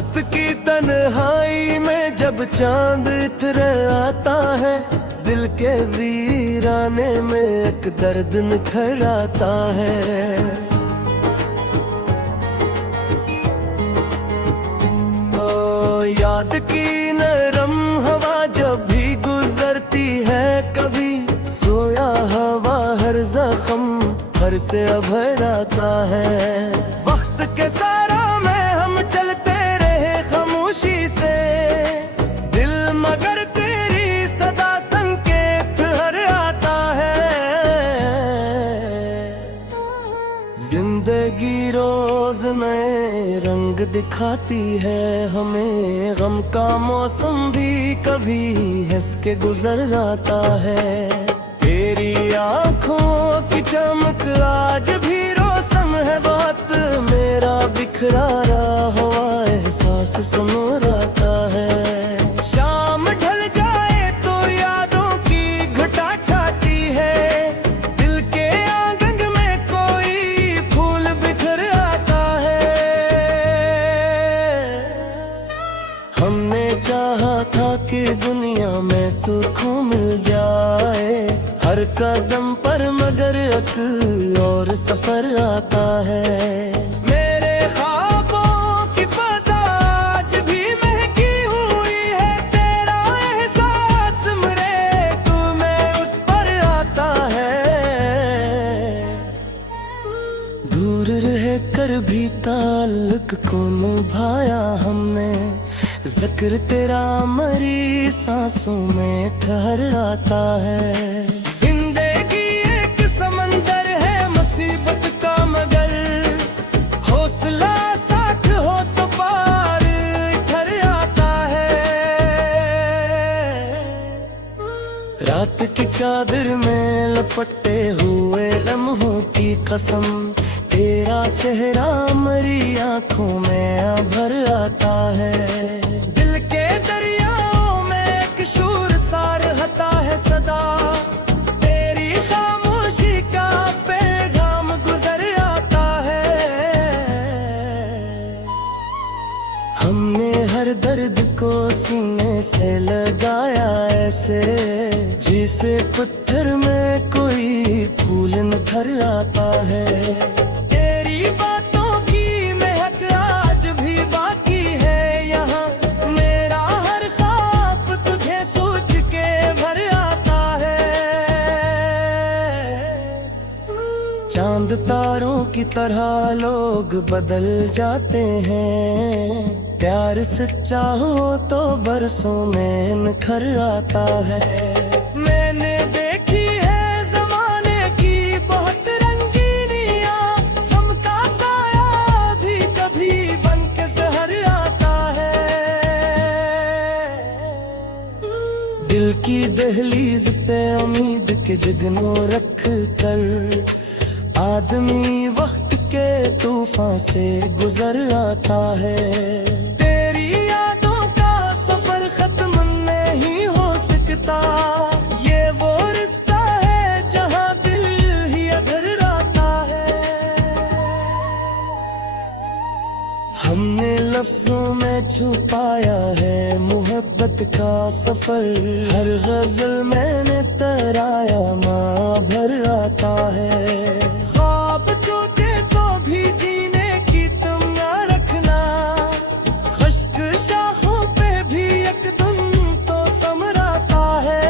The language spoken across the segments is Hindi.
रात की तन्हाई में जब चांद इतर आता है, दिल के वीराने में एक दर्द निखर आता है। ओ याद की नरम हवा जब भी गुजरती है, कभी सोया हवा हर जख्म हर से अभर आता है। वक्त के सारा में हम चलते रहे खामोशी से, दिल मगर तेरी सदा संकेत हर आता है। जिंदगी रोज नए रंग दिखाती है हमें, गम का मौसम भी कभी हंस के गुजर जाता है। तेरी आंखों की चमक आज भी रोशन है बहुत, मेरा बिखरा रहा हुआ एहसास सुनहराता है। शाम ढल जाए तो यादों की घटा छाती है, दिल के आंगन में कोई फूल बिखर आता है। हमने चाहा था कि दुनिया में सुकून मिल जाए हर कदम पर, मगर एक और सफर आता है। मेरे ख्वाबों की फज़ा आज भी महकी हुई है, तेरा एहसास मेरे तू में उठ पर आता है। दूर रह कर भी ताल्लुक को निभाया हमने, जिक्र तेरा मरी सांसों में ठहर आता है। जिंदगी एक समंदर है मुसीबत का, मगर हौसला साथ हो तो पार इधर आता है। रात की चादर में लपटे हुए लम्हों की कसम, तेरा चेहरा मरी आंखों में भर आता है। दिल के दरियाओं में एक शूर सा रहता है सदा, तेरी खामोशी का पैगाम गुजर आता है। हमने हर दर्द को सीने से लगाया ऐसे, जिसे पत्थर में कोई फूल निखर आता है। तेरी बातों की महक आज भी बाकी है यहाँ, मेरा हर ख्वाब तुझे सोच के भर आता है। चांद तारों की तरह लोग बदल जाते हैं, प्यार सच्चा हो तो बरसों में निखर आता है। मैंने देखी है जमाने की बहुत रंगीनियां, गम का साया भी कभी बन के जहर आता है। दिल की दहलीज पे उम्मीद के जगनों रख कर, आदमी वक्त के तूफान से गुजर आता है। तेरी यादों का सफर खत्म नहीं हो सकता, ये वो रिश्ता है जहां दिल ही अधर आता है। हमने लफ्जों में छुपाया है मोहब्बत का सफर, हर गजल मैंने तराया माँ भर आता है। ख्वाब जो देखो भी जीने की तुम ना रखना, खुश्क शाखों पे भी एक दिन तो समराता है।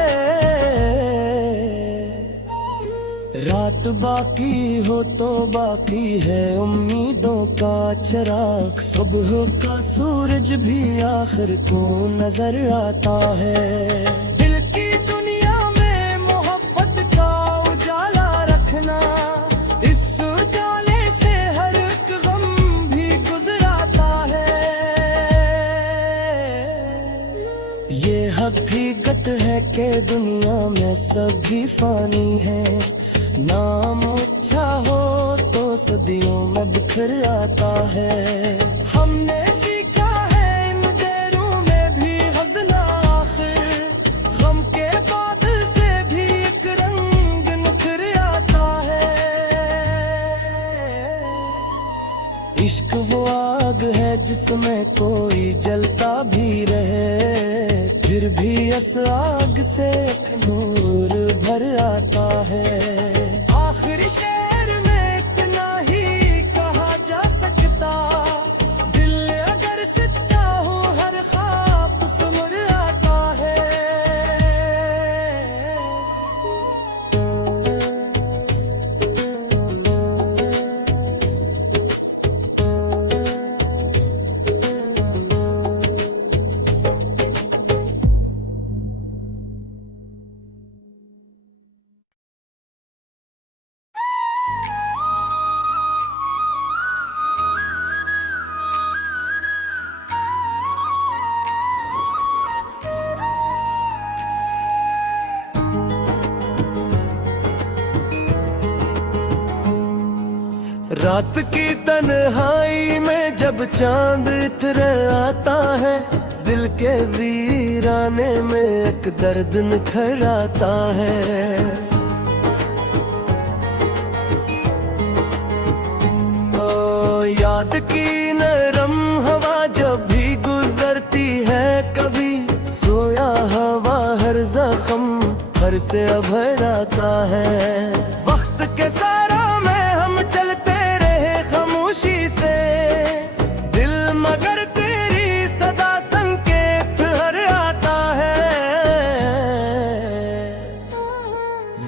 रात बाकी हो तो बाकी है उम्मीदों का चिराग, सुबह का सूरज भी आखिर को नजर आता है। दिल की दुनिया में मोहब्बत का उजाला रखना, इस उजाले से हर एक गम भी गुजराता है। ये हकीकत है कि दुनिया में सभी फानी है, नाम अच्छा हो तो सदियों में बिखर आता है। हमने सीखा है इन देरों में भी हंसना, आखिर गम के बादल से भी एक रंग निखर आता है। इश्क वो आग है जिसमें कोई जलता भी रहे, फिर भी इस आग से एक नूर भर आता है। आखिरी शेर में इतना ही कहा जा सकता, दिल अगर सच्चा हो हर ख्वाब सुमर आता है। रात की तन्हाई में जब चांद इतर आता है, दिल के वीराने में एक दर्द निखर आता है। ओ याद की नरम हवा जब भी गुजरती है, कभी सोया हवा हर जख्म हर से अभर आता है। वक्त के सारा में हम चलते खामोशी से, दिल मगर तेरी सदा संकेत हर आता है।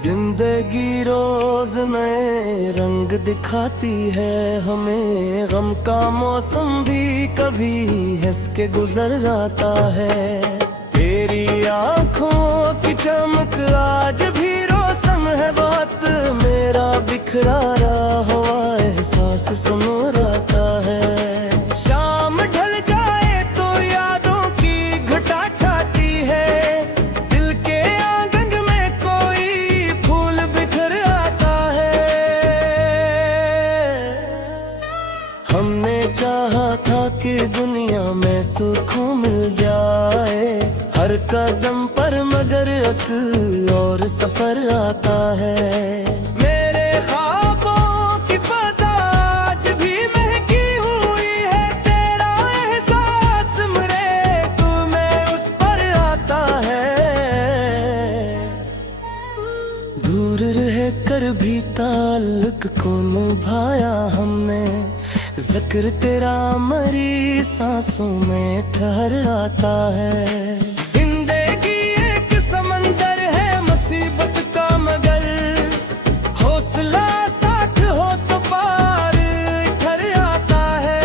जिंदगी रोज नए रंग दिखाती है हमें, गम का मौसम भी कभी हंस के गुजर जाता है। तेरी आंखों की चमक आज भी रोशन है बहुत, मेरा बिखरा रहा हुआ एहसास सुनहराता है। शाम ढल जाए तो यादों की घटा छाती है, दिल के आंगन में कोई फूल बिखर आता है। हमने चाहा था कि दुनिया में सुकून मिल जाए हर कदम पर, मगर एक और सफर आता है। मेरे ख्वाबों की फज़ा आज भी महकी हुई है, तेरा एहसास मेरे दिल में उठ पर आता है। दूर रह कर भी ताल्लुक को निभाया हमने, जिक्र तेरा मरी सांसों में ठहर आता है। जिंदगी एक समंदर है मुसीबत का, मगर हौसला साथ हो तो पार इधर आता है।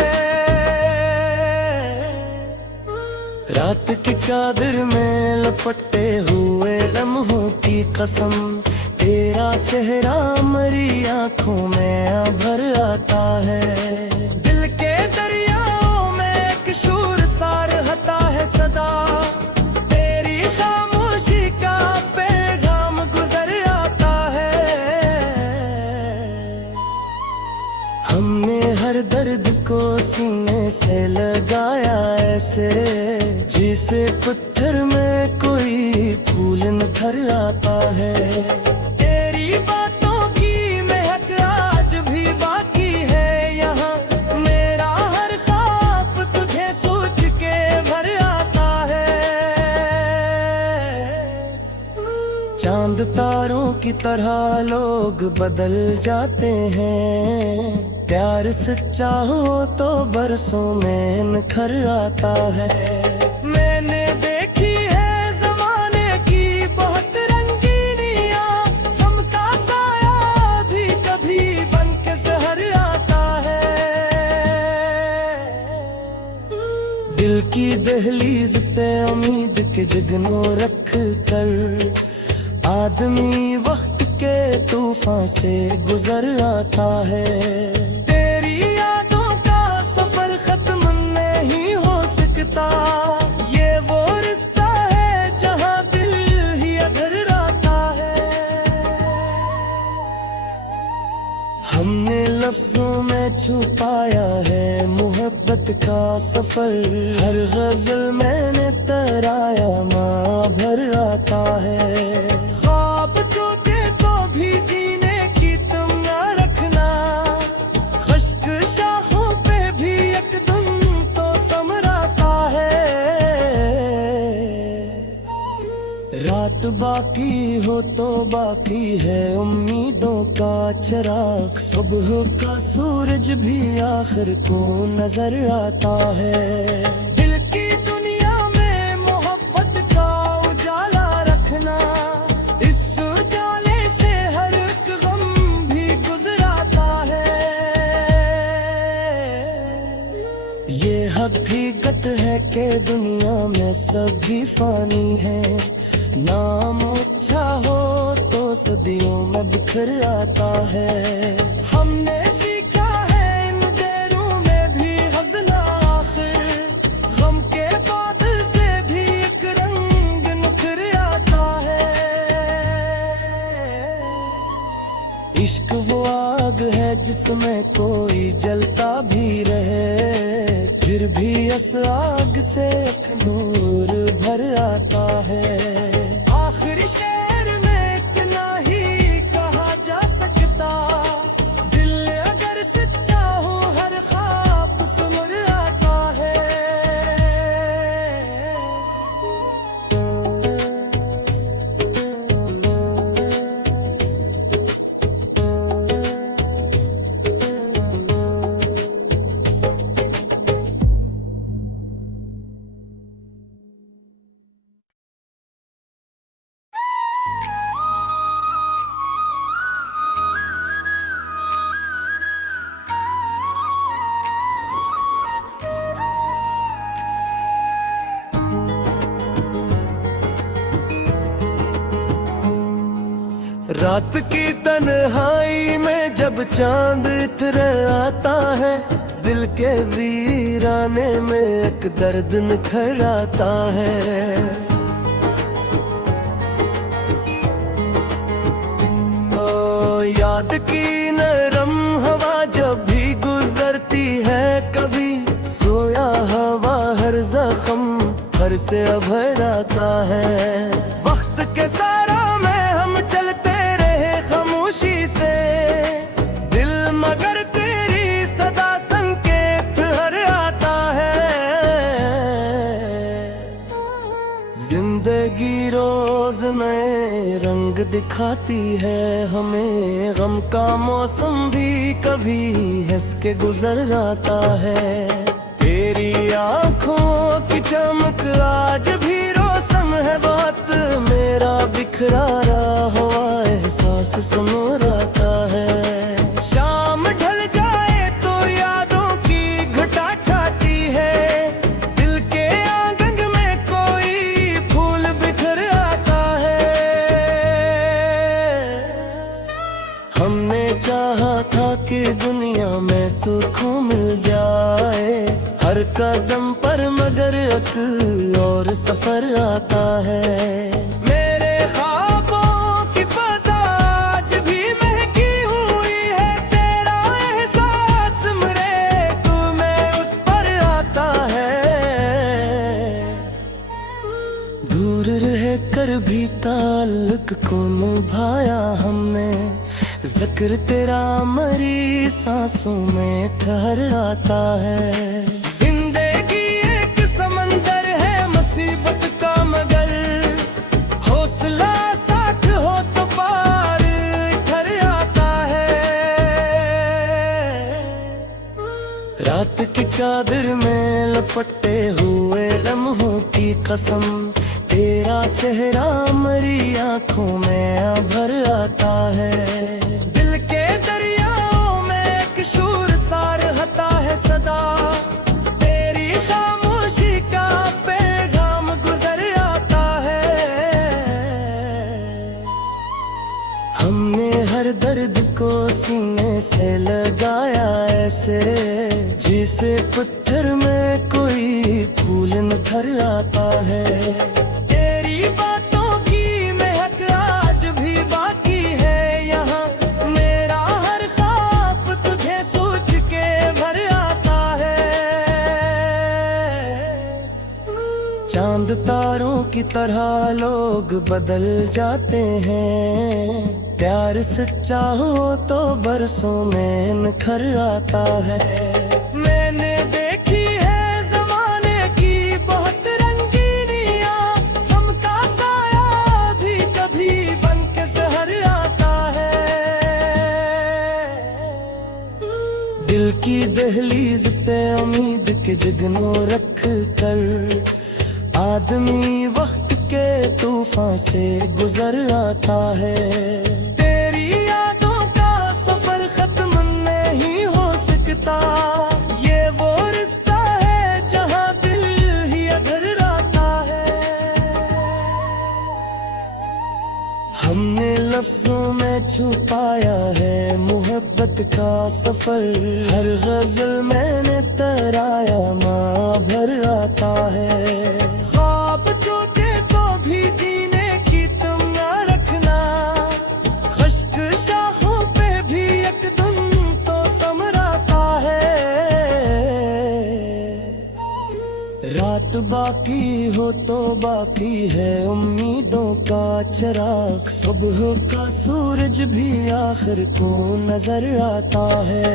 रात की चादर में लपटे हुए लम्हों की कसम, तेरा चेहरा मरी आंखों में भर आता है। दिल के दरियाओं में एक शूर सा रहता है सदा, तेरी खामोशी का पैगाम गुजर आता है। हमने हर दर्द को सीने से लगाया ऐसे, जिसे पत्थर में कोई फूल निखर आता है। तेरी बातों की महक आज भी बाकी है यहाँ, मेरा हर ख्वाब तुझे सोच के भर आता है। चांद तारों की तरह लोग बदल जाते हैं, प्यार सच्चा हो तो बरसों में निखर आता है। मैंने देखी है ज़माने की बहुत रंगीनियां, गम का साया भी कभी बन के ज़हर आता है। दिल की दहलीज पे उम्मीद के जगनों रख कर, आदमी वक्त के तूफान से गुजर आता है। तेरी यादों का सफर खत्म नहीं हो सकता, ये वो रिश्ता है जहां दिल ही अधर आता है। हमने लफ्जों में छुपाया है मोहब्बत का सफर, हर गजल मैंने तराया माँ भर आता है। ख्वाब जो देखो भी जीने की तुम ना रखना, खुश्क शाखों पे भी एक दिन बाकी हो तो बाकी है उम्मीदों का चिराग। सुबह का सूरज भी आखिर को नजर आता है। दिल की दुनिया में मोहब्बत का उजाला रखना, इस उजाले से हर एक गम भी गुजराता है। ये हकीकत है कि दुनिया में सभी फानी है। नाम अच्छा हो तो सदियों में बिखर आता है। हमने सीखा है इन देरों में भी हंसना, आखिर गम के बादल से भी एक रंग निखर आता है। इश्क वो आग है जिसमें कोई जलता भी रहे, फिर भी इस आग से एक नूर भर आता है। आखिर शेर में इतना ही कहा जा सकता, दिल अगर सच्चा हो हर ख्वाब सुन आता है। रात की तन्हाई में जब चांद इतर आता है, दिल के वीराने में एक दर्द निखर आता है। ओ याद की नरम हवा जब भी गुजरती है, कभी सोया हवा हर जख्म हर से अभर आता है। वक्त के सारा में हम चलते खामोशी से, दिल मगर तेरी सदा संकेत हर आता है। जिंदगी रोज नए रंग दिखाती है हमें, गम का मौसम भी कभी हंस के गुजर जाता है। तेरी आंखों की चमक आज भी रोशन है बहुत, मेरा बिखरा रहा हुआ एहसास सुनहराता है। शाम ढल जाए तो यादों की घटा छाती है, दिल के आंगन में कोई फूल बिखर आता है। हमने चाहा था कि दुनिया में सुकून मिल जाए हर कदम पर, मगर एक और सफर आता है। मेरे ख्वाबों की फज़ा आज भी महकी हुई है, तेरा एहसास मेरे दिल में उठ पर आता है। दूर रह कर भी ताल्लुक को निभाया हमने, जिक्र तेरा मरी सांसों में ठहर आता है। जिंदगी एक समंदर है मुसीबत का, मगर हौसला साथ हो तो पार इधर आता है। रात की चादर में लपटे हुए लम्हों की कसम, तेरा चेहरा मरी आंखों में भर आता है। दिल के दरियाओं में एक शूर सा रहता है सदा, तेरी खामोशी का पैगाम गुजर आता है। हमने हर दर्द को सीने से लगाया ऐसे, जिसे पत्थर में कोई फूल निखर आता है। तेरी बातों की महक आज भी बाकी है यहाँ, मेरा हर ख्वाब तुझे सोच के भर आता है। चांद तारों की तरह लोग बदल जाते हैं, प्यार सच्चा हो तो बरसों में निखर आता है। मैंने देखी है जमाने की बहुत रंगीनियां, गम का साया भी कभी दिल की दहलीज पे उम्मीद के जगनों रख कर आदमी वक्त के तूफान से गुजर आता है। तेरी यादों का सफर खत्म नहीं हो सकता, ये वो रिश्ता है जहां दिल ही अधर आता है। हमने लफ्जों में छुपाया है मोहब्बत का सफर, हर गजल मैंने तराया माँ भर आता है। ख्वाब जो देखो भी जीने की तुम ना रखना, खश्क शाखों पे भी एक दिन तो समराता है। रात बाकी हो तो बाकी है उम्मीदों का चिराग, सुबह का सूरज भी आखिर को नजर आता है।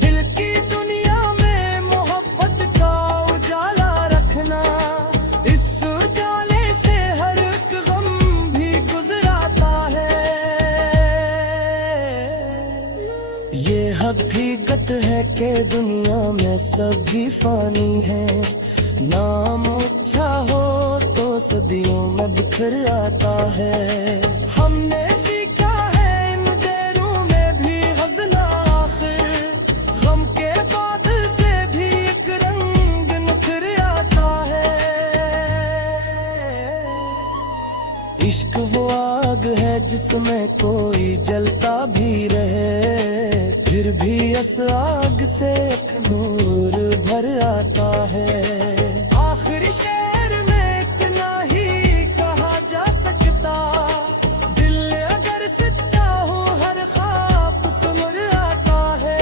दिल की दुनिया में मोहब्बत का उजाला रखना, इस उजाले से हर एक गम भी गुजराता है। ये हकीकत है कि दुनिया में सभी फानी है, नाम अच्छा हो तो सदियों में बिखर आता है। हमने सीखा है इन देरों में भी हंसना, आखिर गम के बादल से भी एक रंग निखर आता है। इश्क वो आग है जिसमें कोई जलता भी रहे, फिर भी इस आग से एक नूर भर आता है। आखिरी शेर में इतना ही कहा जा सकता, दिल अगर सच्चा हो हर ख्वाब सुमर आता है।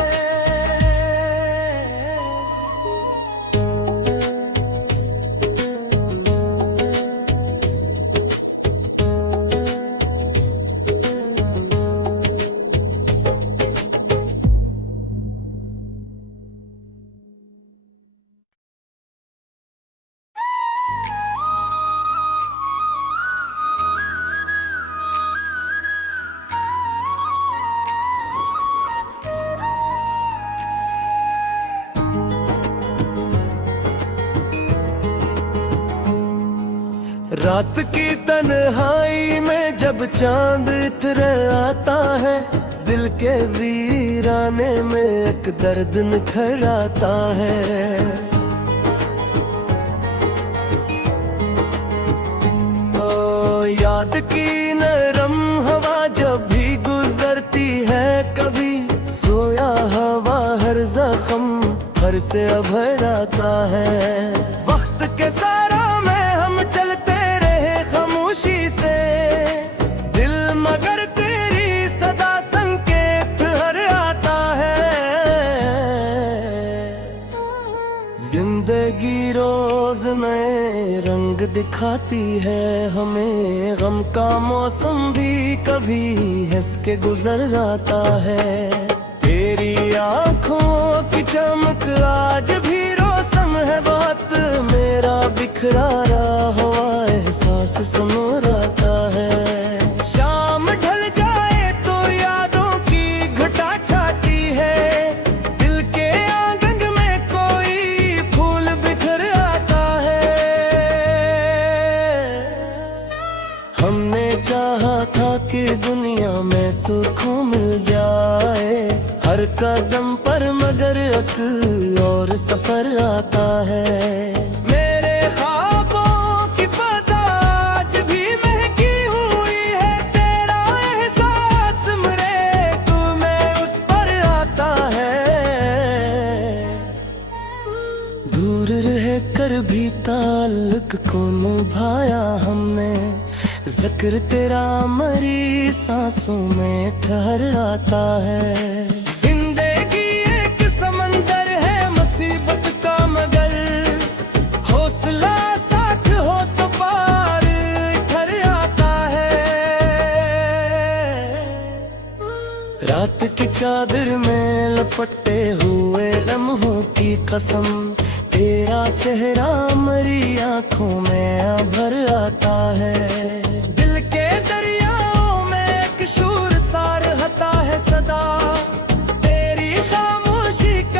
रात की तन्हाई में जब चांद इतर आता है, दिल के वीराने में एक दर्द निखर आता है। ओ याद की नरम हवा जब भी गुजरती है, कभी सोया हवा हर जख्म हर से अभर आता है। वक्त के सारा में हम चलते खामोशी से, दिल मगर तेरी सदा संकेत हर आता है। जिंदगी रोज नए रंग दिखाती है हमें, गम का मौसम भी कभी हंस के गुजर जाता है। तेरी आंखों की चमक आज भी रोशन है बहुत, मेरा बिखरा रहा हुआ एहसास सुनहराता है। शाम ढल जाए तो यादों की घटा छाती है, दिल के आंगन में कोई फूल बिखर आता है। हमने चाहा था कि दुनिया में सुकून मिल जाए हर कदम पर, मगर एक और सफर आता है। मेरे ख्वाबों की फज़ा आज भी महकी हुई है, तेरा एहसास मेरे दिल में उठ पर आता है। दूर रह कर भी ताल्लुक को निभाया हमने, जिक्र तेरा मरी सांसों में ठहर आता है। जिंदगी एक समंदर है मुसीबत का, मगर हौसला साथ हो तो पार ठहर आता है। रात की चादर में लपटे हुए लम्हों की कसम, तेरा चेहरा मरी आंखों में भर आता है। दिल के दरियाओं में एक शूर सा रहता है सदा, तेरी खामोशी का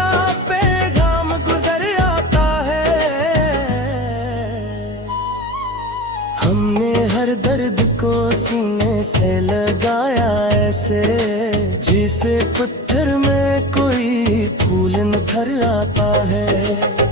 ऐसे जिसे पत्थर में कोई फूल निखर आता है।